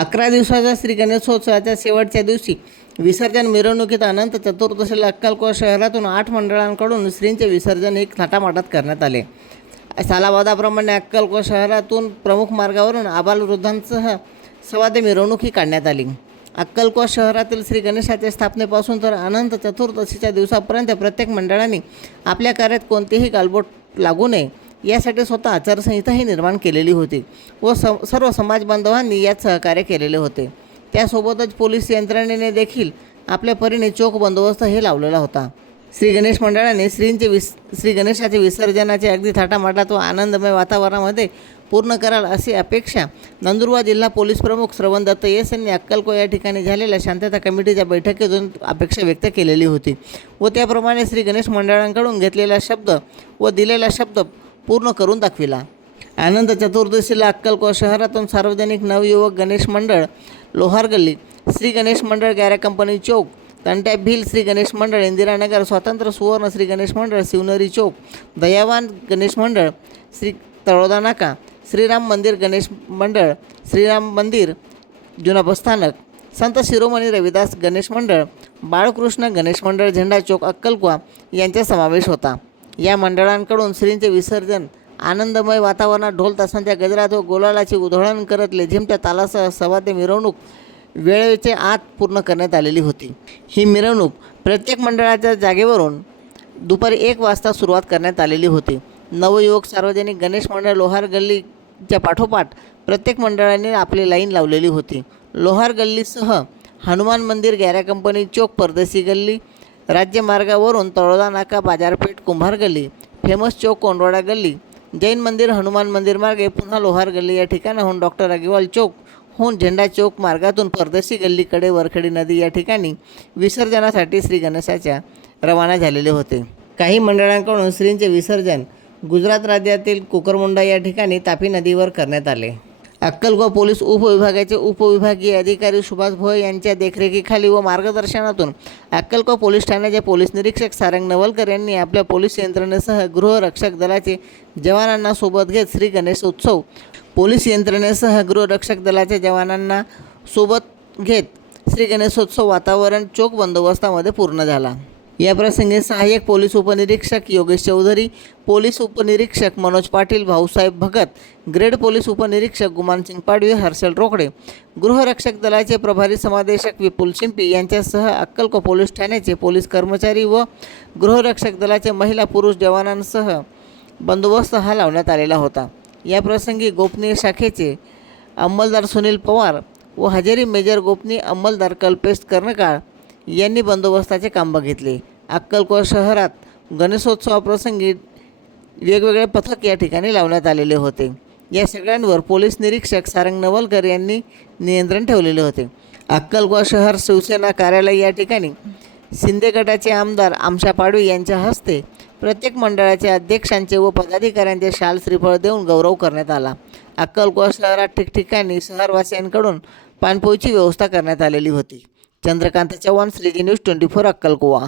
अकरा दिवसाच्या श्री गणेशोत्सवाच्या शेवटच्या दिवशी विसर्जन मिरवणुकीत अनंत चतुर्दशीला अक्कलकोट शहरातून आठ मंडळांकडून श्रींचे विसर्जन एक थाटामाटात करण्यात आले. सालाबादाप्रमाणे अक्कलकोट शहरातून प्रमुख मार्गावरून आबालवृद्धांसह सवादे मिरवणूक ही काढण्यात आली. अक्कलकोट शहरातील श्री गणेशाच्या स्थापनेपासून तर अनंत चतुर्दशीच्या दिवसापर्यंत प्रत्येक मंडळाने आपल्या कार्यात कोणतेही गालबोट लागू नये यासाठी स्वतः आचारसंहिताही निर्माण केलेली होती व स सर्व समाजबांधवांनी यात सहकार्य केलेले होते. त्यासोबतच पोलीस यंत्रणेने देखील आपल्या परीने चोख बंदोबस्त हे लावलेला होता. श्री गणेश मंडळाने श्रींचे विस श्री गणेशाचे विसर्जनाचे अगदी थाटामाटात व आनंदमय वातावरणामध्ये पूर्ण कराल अशी अपेक्षा नंदुरबार जिल्हा पोलीस प्रमुख श्रवण दत्त येस यांनी अक्कलको या ठिकाणी झालेल्या शांतता कमिटीच्या बैठकीतून अपेक्षा व्यक्त केलेली होती व त्याप्रमाणे श्री गणेश मंडळांकडून घेतलेला शब्द व दिलेला शब्द पूर्ण करून दाखविला. आनंद चतुर्दशीला अक्कलकोट शहरातून सार्वजनिक नवयुवक गणेश मंडळ लोहार गल्ली श्री गणेश मंडळ गॅरा कंपनी चौक तंट्या भिल श्री गणेश मंडळ इंदिरानगर स्वातंत्र्य सुवर्ण श्री गणेश मंडळ शिवनरी चौक दयावान गणेश मंडळ श्री तळोदा नाका श्रीराम मंदिर गणेश मंडळ श्रीराम मंदिर जुना बसस्थानक संत शिरोमणी रविदास गणेश मंडळ बाळकृष्ण गणेश मंडळ झेंडा चौक अक्कलकुवा यांचा समावेश होता. या मंडळांकडून श्रींचे विसर्जन आनंदमय वातावरणात ढोल तासांच्या गजरात व गोलालाची उधळण करत लेझिमच्या तालासह सवाद्य मिरवणूक वेळेचे आत पूर्ण करण्यात आलेली होती. ही मिरवणूक प्रत्येक मंडळाच्या जागेवरून दुपारी एक वाजता सुरुवात करण्यात आलेली होती. नवयुवक सार्वजनिक गणेश मंडळ लोहार गल्लीच्या पाठोपाठ प्रत्येक मंडळाने आपली लाईन लावलेली होती. लोहार गल्लीसह हनुमान मंदिर गॅरा कंपनी चौक परदेशी गल्ली राज्यमार्गावरून तळोदा नाका बाजारपेठ कुंभार गल्ली फेमस चौक कोंडवाडा गल्ली जैन मंदिर हनुमान मंदिर मार्गे पुन्हा लोहार गल्ली या ठिकाणाहून डॉक्टर अग्रवाल चौक होऊन झेंडा चौक मार्गातून परदेशी गल्लीकडे वरखडी नदी या ठिकाणी विसर्जनासाठी श्री गणेशाच्या रवाना झालेले होते. काही मंडळांकडून श्रींचे विसर्जन गुजरात राज्यातील कुकरमुंडा या ठिकाणी तापी नदीवर करण्यात आले. अक्कलगाव पोलीस उपविभागाचे उपविभागीय अधिकारी सुभाष भोय यांच्या देखरेखीखाली व मार्गदर्शनातून अक्कलगाव पोलीस ठाण्याचे पोलीस निरीक्षक सारंग नवलकर यांनी आपल्या पोलीस यंत्रणेसह गृहरक्षक दलाचे जवानांना सोबत घेत श्री गणेश उत्सव पोलीस यंत्रणेसह गृहरक्षक दलाच्या जवानांना सोबत घेत श्री गणेशोत्सव वातावरण चोख बंदोबस्तामध्ये पूर्ण झाला. याप्रसंगी सहाय्यक पोलीस उपनिरीक्षक योगेश चौधरी पोलीस उपनिरीक्षक मनोज पाटील भाऊसाहेब भगत ग्रेड पोलीस उपनिरीक्षक गुमानसिंग पाडवे हर्षल रोकडे गृहरक्षक दलाचे प्रभारी समादेशक विपुल शिंपी यांच्यासह अक्कलको पोलीस ठाण्याचे पोलीस कर्मचारी व गृहरक्षक दलाचे महिला पुरुष जवानांसह बंदोबस्त हा लावण्यात आलेला होता. याप्रसंगी गोपनीय शाखेचे अंमलदार सुनील पवार व हजेरी मेजर गोपनीय अंमलदार कल्पेश कर्णकाळ यांनी बंदोबस्ताचे काम बघितले. अक्कलकोट शहरात गणेशोत्सवाप्रसंगी वेगवेगळे पथक या ठिकाणी लावण्यात आलेले होते. या सगळ्यांवर पोलीस निरीक्षक सारंग नवलकर यांनी नियंत्रण ठेवलेले होते. अक्कलकोट शहर शिवसेना कार्यालय या ठिकाणी शिंदे गटाचे आमदार आमशा पाडवी यांच्या हस्ते प्रत्येक मंडळाच्या अध्यक्षांचे व पदाधिकाऱ्यांचे शाल श्रीफळ देऊन गौरव करण्यात आला. अक्कलकोट शहरात ठिकठिकाणी शहरवासियांकडून पाणपोईची व्यवस्था करण्यात आलेली होती. Chandrakant Chavan Shreeji news twenty four अक्कलकोवा.